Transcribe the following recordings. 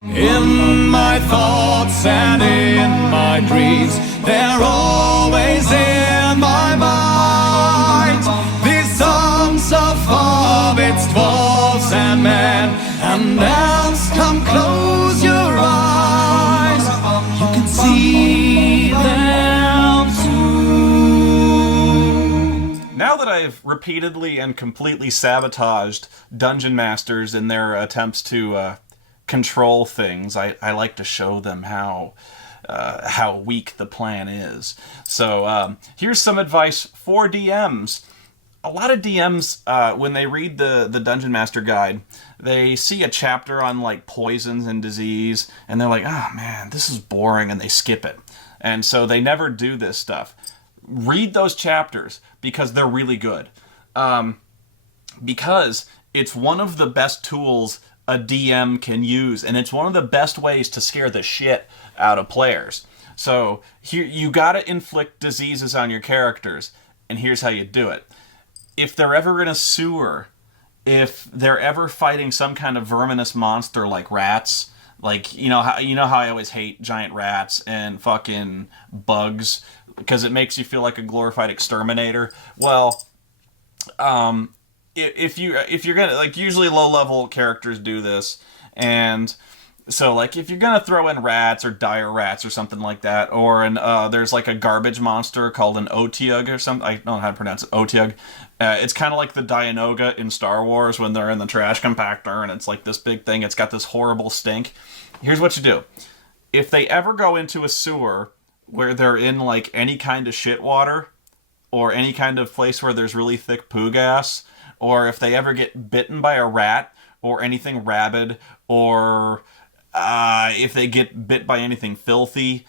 In my thoughts and in my dreams, they're always in my mind. These songs of hobbits, dwarves and men, and elves, come close your eyes. You can see them soon. Now that I've repeatedly and completely sabotaged dungeon masters in their attempts to control things, I like to show them how weak the plan is. So here's some advice for DMs. A lot of DMs, when they read the Dungeon Master Guide, they see a chapter on like poisons and disease, and they're like, oh man, this is boring, and they skip it. And so they never do this stuff. Read those chapters, because they're really good. Because it's one of the best tools a DM can use, and it's one of the best ways to scare the shit out of players. So here, you gotta inflict diseases on your characters, and here's how you do it. If they're ever in a sewer, if they're ever fighting some kind of verminous monster like rats, like you know how I always hate giant rats and fucking bugs because it makes you feel like a glorified exterminator. Well, if you're gonna, like, usually low level characters do this, and so like if you're gonna throw in rats or dire rats or something like that, or there's like a garbage monster called an Otyugh or something. I don't know how to pronounce it. Otyugh. It's kind of like the Dianoga in Star Wars when they're in the trash compactor and it's like this big thing. It's got this horrible stink. Here's what you do: if they ever go into a sewer where they're in like any kind of shit water, or any kind of place where there's really thick poo gas, or if they ever get bitten by a rat or anything rabid, or if they get bit by anything filthy,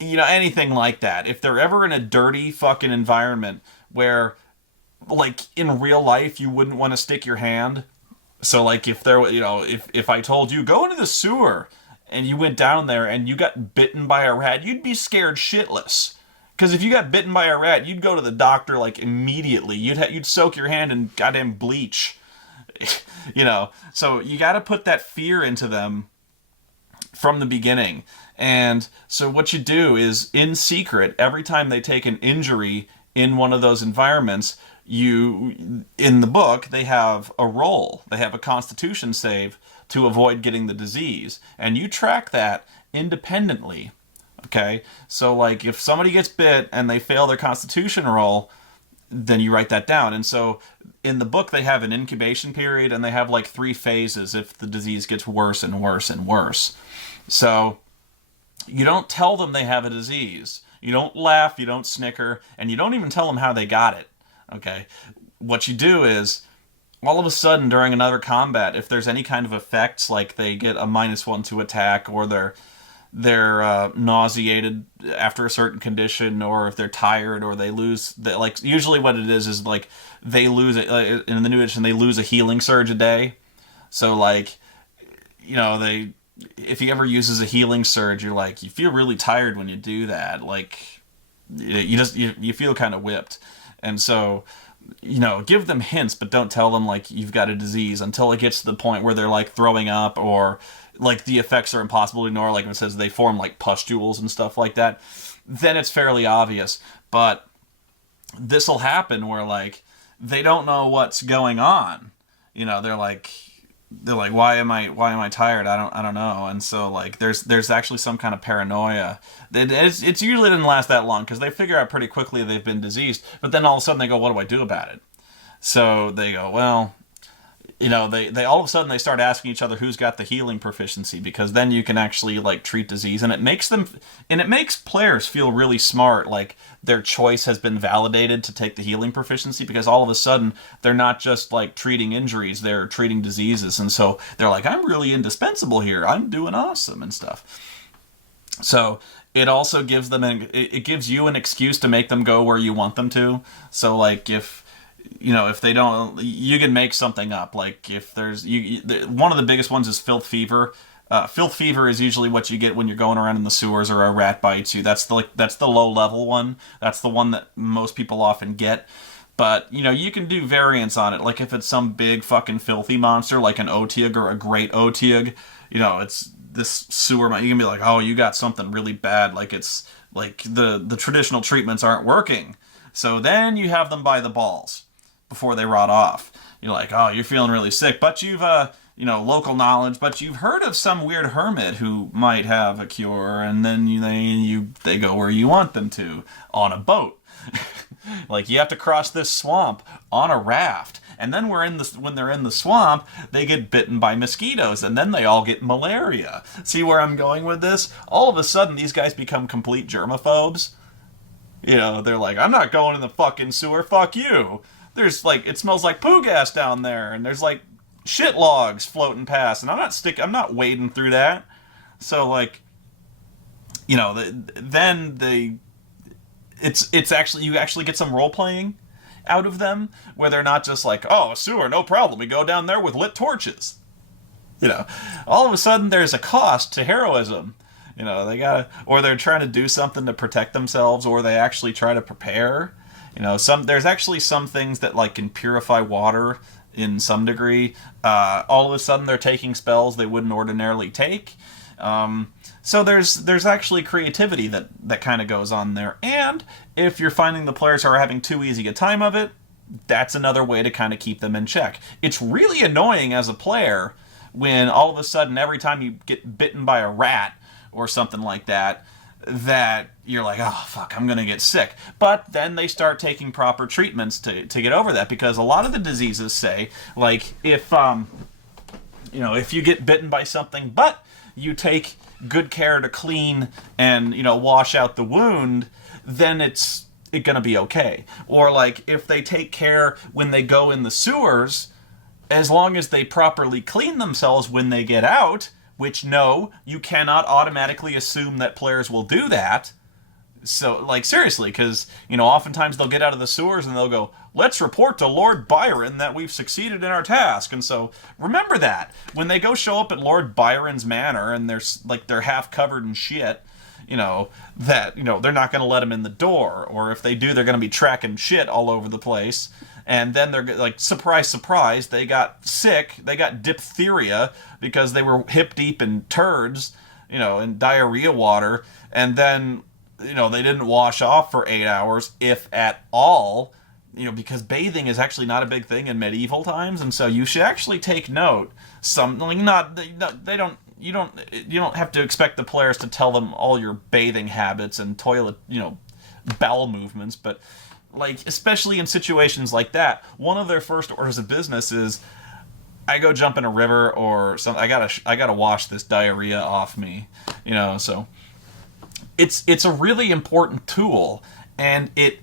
anything like that. If they're ever in a dirty fucking environment where, like, in real life you wouldn't want to stick your hand. So, like, if there, if I told you, go into the sewer, and you went down there and you got bitten by a rat, you'd be scared shitless. Because if you got bitten by a rat, you'd go to the doctor, like, immediately. You'd soak your hand in goddamn bleach. So you got to put that fear into them from the beginning. And so what you do is, in secret, every time they take an injury in one of those environments, in the book, they have a roll. They have a constitution save to avoid getting the disease. And you track that independently. Okay, so like if somebody gets bit and they fail their constitution roll, then you write that down. And so in the book they have an incubation period, and they have like 3 phases if the disease gets worse and worse and worse. So you don't tell them they have a disease. You don't laugh, you don't snicker, and you don't even tell them how they got it. Okay, what you do is, all of a sudden during another combat, if there's any kind of effects, like they get a -1 to attack, or they're nauseated after a certain condition, or if they're tired, or they lose, like, usually what it is like they lose it in the new edition, they lose a healing surge a day. So like, if he ever uses a healing surge, you're like, you feel really tired when you do that, like you feel kind of whipped. And so give them hints, but don't tell them like you've got a disease until it gets to the point where they're like throwing up, or like the effects are impossible to ignore, like it says they form like pustules and stuff like that. Then it's fairly obvious. But this will happen where like they don't know what's going on. They're like, why am I tired? I don't know. And so like there's actually some kind of paranoia. It's usually doesn't last that long, because they figure out pretty quickly they've been diseased. But then all of a sudden they go, what do I do about it? So they go, well, they all of a sudden they start asking each other who's got the healing proficiency, because then you can actually like treat disease, and it makes players feel really smart, like their choice has been validated to take the healing proficiency, because all of a sudden they're not just like treating injuries, they're treating diseases, and so they're like, I'm really indispensable here, I'm doing awesome and stuff. So it also gives them it gives you an excuse to make them go where you want them to. So like if they don't, you can make something up. Like if there's, one of the biggest ones is filth fever. Filth fever is usually what you get when you're going around in the sewers or a rat bites you. That's the low level one. That's the one that most people often get. But, you can do variants on it. Like if it's some big fucking filthy monster, like an Otyugh or a great Otyugh, this sewer, you can be like, oh, you got something really bad, like it's like the traditional treatments aren't working. So then you have them by the balls before they rot off. You're like, oh, you're feeling really sick, but you've local knowledge, but you've heard of some weird hermit who might have a cure, and then they go where you want them to on a boat. Like, you have to cross this swamp on a raft, and then when they're in the swamp, they get bitten by mosquitoes, and then they all get malaria. See where I'm going with this? All of a sudden, these guys become complete germaphobes. They're like, I'm not going in the fucking sewer, fuck you. There's like, it smells like poo gas down there, and there's like shit logs floating past, and I'm not wading through that. So like, it's actually, you actually get some role playing out of them, where they're not just like, oh, a sewer, no problem, we go down there with lit torches. All of a sudden there's a cost to heroism. Or they're trying to do something to protect themselves, or they actually try to prepare. There's actually some things that like can purify water in some degree. All of a sudden they're taking spells they wouldn't ordinarily take. So there's actually creativity that kind of goes on there. And if you're finding the players are having too easy a time of it, that's another way to kind of keep them in check. It's really annoying as a player when all of a sudden every time you get bitten by a rat or something like that you're like, oh, fuck, I'm going to get sick. But then they start taking proper treatments to get over that, because a lot of the diseases say, like, if you get bitten by something, but you take good care to clean and, wash out the wound, then it's going to be okay. Or, like, if they take care when they go in the sewers, as long as they properly clean themselves when they get out, which, no, you cannot automatically assume that players will do that. So, like, seriously, because, oftentimes they'll get out of the sewers and they'll go, let's report to Lord Byron that we've succeeded in our task. And so, remember that. When they go show up at Lord Byron's manor and they're half covered in shit, they're not going to let them in the door. Or if they do, they're going to be tracking shit all over the place. And then they're like, surprise, surprise, they got sick, they got diphtheria because they were hip deep in turds, in diarrhea water, and then, they didn't wash off for 8 hours, if at all, because bathing is actually not a big thing in medieval times, and so you should actually take note. You don't have to expect the players to tell them all your bathing habits and toilet, bowel movements, but like, especially in situations like that, one of their first orders of business is, I go jump in a river or something. I gotta wash this diarrhea off me, So it's a really important tool, and it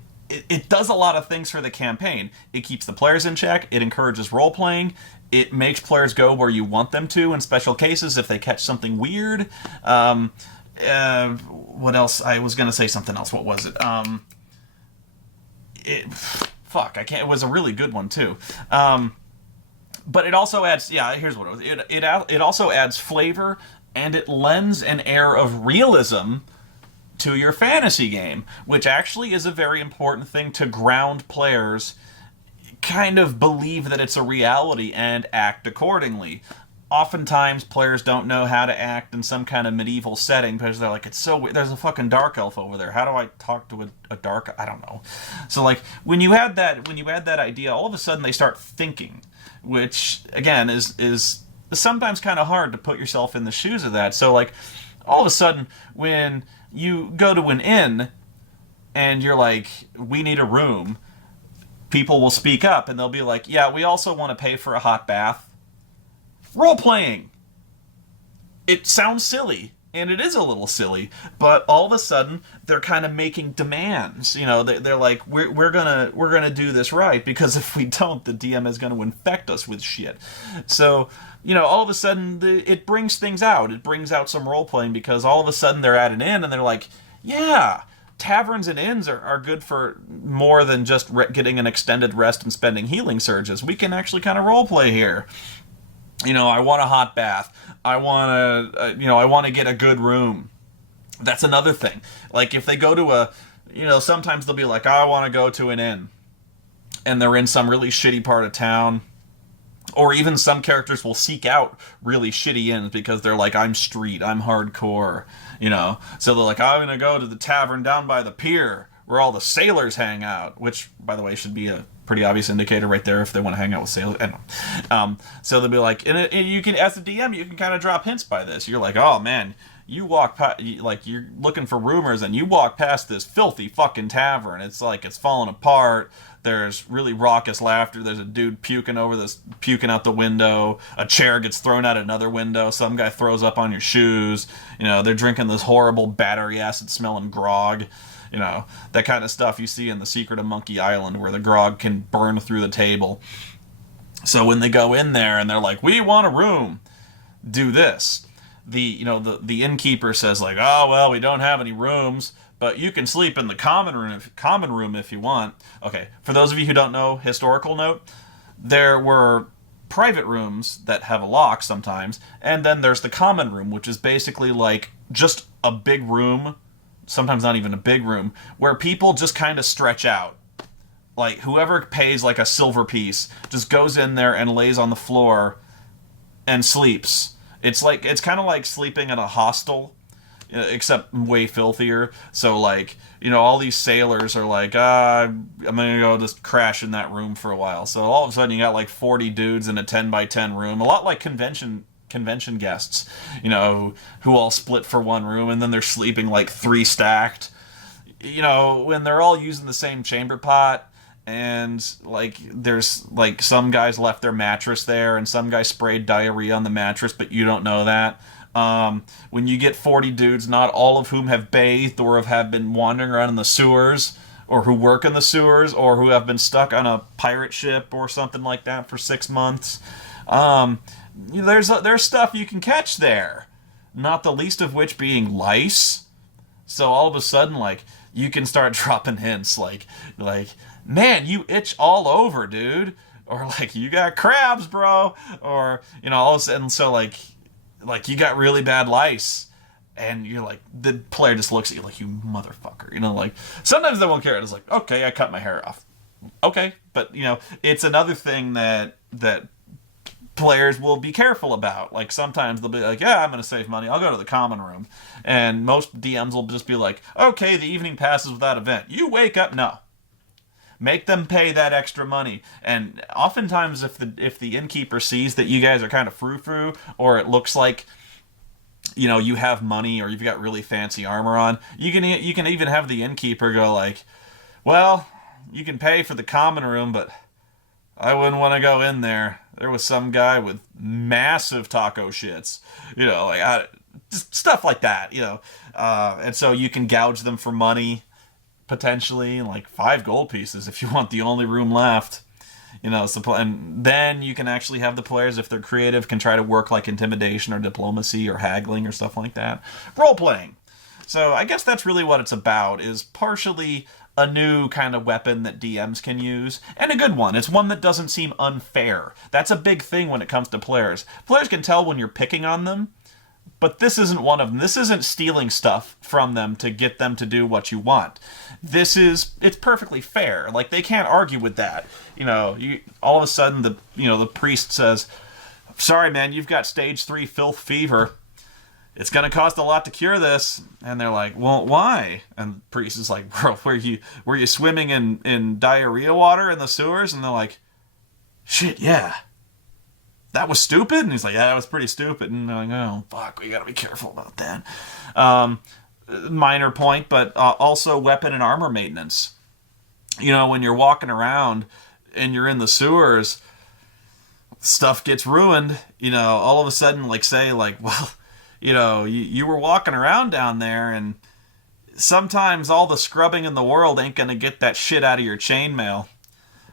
does a lot of things for the campaign. It keeps the players in check. It encourages role playing. It makes players go where you want them to in special cases if they catch something weird. What else? I was gonna say something else. What was it? It was a really good one too. But it also adds, here's what it was. It also adds flavor, and it lends an air of realism to your fantasy game, which actually is a very important thing to ground players kind of believe that it's a reality and act accordingly. Oftentimes, players don't know how to act in some kind of medieval setting because they're like, it's so weird. There's a fucking dark elf over there. How do I talk to a dark? I don't know. So, like, when you add that idea, all of a sudden they start thinking, which again is sometimes kind of hard to put yourself in the shoes of that. So, like, all of a sudden when you go to an inn and you're like, we need a room, people will speak up and they'll be like, yeah, we also want to pay for a hot bath. Role-playing. It sounds silly, and it is a little silly, but all of a sudden they're kind of making demands. They're like, we're gonna do this right, because if we don't, the DM is gonna infect us with shit. So, all of a sudden it brings things out. It brings out some role-playing, because all of a sudden they're at an inn and they're like, yeah, taverns and inns are good for more than just getting an extended rest and spending healing surges. We can actually kind of role-play here. I want a hot bath. I want to get a good room. That's another thing. Like, if they go to sometimes they'll be like, I want to go to an inn. And they're in some really shitty part of town. Or even some characters will seek out really shitty inns because they're like, I'm street, I'm hardcore, you know? So they're like, I'm gonna go to the tavern down by the pier where all the sailors hang out, which, by the way, should be a pretty obvious indicator right there if they want to hang out with sailors. So they'll be like, and you can, as a DM, you can kind of drop hints by this. You're like, oh man, you walk past, like you're looking for rumors, and you walk past this filthy fucking tavern. It's like it's falling apart. There's really raucous laughter. There's a dude puking out the window. A chair gets thrown out another window. Some guy throws up on your shoes. You know, they're drinking this horrible battery acid smelling grog. You know, that kind of stuff you see in The Secret of Monkey Island, where the grog can burn through the table. So when they go in there and they're like, we want a room, do this. The innkeeper says like, oh, well, we don't have any rooms, but you can sleep in the common room if you want. Okay, for those of you who don't know, historical note, there were private rooms that have a lock sometimes, and then there's the common room, which is basically like just a big room, sometimes not even a big room, where people just kind of stretch out. Like, whoever pays like a silver piece just goes in there and lays on the floor and sleeps. It's kind of like sleeping in a hostel, except way filthier. So, like, you know, all these sailors are like, I'm gonna go just crash in that room for a while. So all of a sudden you got like 40 dudes in a 10 by 10 room, a lot like convention guests, you know, who all split for one room, and then they're sleeping like 3 stacked. You know, when they're all using the same chamber pot, and like there's like some guys left their mattress there, and some guy sprayed diarrhea on the mattress, but you don't know that. When you get 40 dudes, not all of whom have bathed or have been wandering around in the sewers, or who work in the sewers, or who have been stuck on a pirate ship or something like that for 6 months. There's stuff you can catch there, not the least of which being lice. So all of a sudden, like, you can start dropping hints like, man, you itch all over, dude, or like, you got crabs, bro, or, you know, all of a sudden, so like you got really bad lice, and you're like, the player just looks at you like, you motherfucker, you know, like, sometimes they won't care. It's like, okay, I cut my hair off. Okay, but, you know, it's another thing that players will be careful about. Like, sometimes they'll be like, yeah, I'm going to save money, I'll go to the common room. And most DMs will just be like, okay, the evening passes without event. You wake up, no. Make them pay that extra money. And oftentimes, if the innkeeper sees that you guys are kind of frou-frou, or it looks like, you know, you have money, or you've got really fancy armor on, you can even have the innkeeper go like, well, you can pay for the common room, but I wouldn't want to go in there. There was some guy with massive taco shits, you know, like just stuff like that, you know. And so you can gouge them for money, potentially, like 5 gold pieces if you want the only room left, you know. So, and then you can actually have the players, if they're creative, can try to work like intimidation or diplomacy or haggling or stuff like that. Role playing. So I guess that's really what it's about, is partially a new kind of weapon that DMs can use, and a good one. It's one that doesn't seem unfair. That's a big thing when it comes to players. Players can tell when you're picking on them, but this isn't one of them. This isn't stealing stuff from them to get them to do what you want. It's perfectly fair. Like, they can't argue with that. You know, all of a sudden the priest says, sorry man, you've got stage 3 filth fever. It's going to cost a lot to cure this. And they're like, well, why? And the priest is like, bro, were you swimming in diarrhea water in the sewers? And they're like, shit, yeah. That was stupid? And he's like, yeah, that was pretty stupid. And they're like, oh, fuck, we got to be careful about that. Minor point, but also weapon and armor maintenance. You know, when you're walking around and you're in the sewers, stuff gets ruined. You know, all of a sudden, like, say, like, well, you know, you were walking around down there, and sometimes all the scrubbing in the world ain't going to get that shit out of your chainmail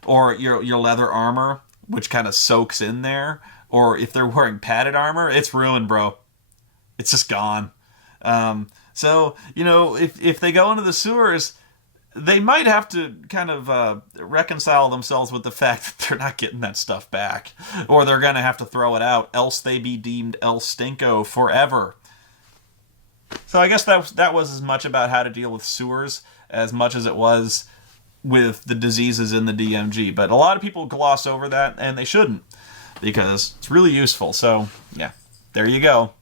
or your leather armor, which kind of soaks in there. Or if they're wearing padded armor, it's ruined, bro. It's just gone. So, you know, if they go into the sewers, they might have to kind of reconcile themselves with the fact that they're not getting that stuff back. Or they're going to have to throw it out, else they be deemed El Stinko forever. So I guess that was as much about how to deal with sewers as much as it was with the diseases in the DMG. But a lot of people gloss over that, and they shouldn't. because it's really useful. So yeah, there you go.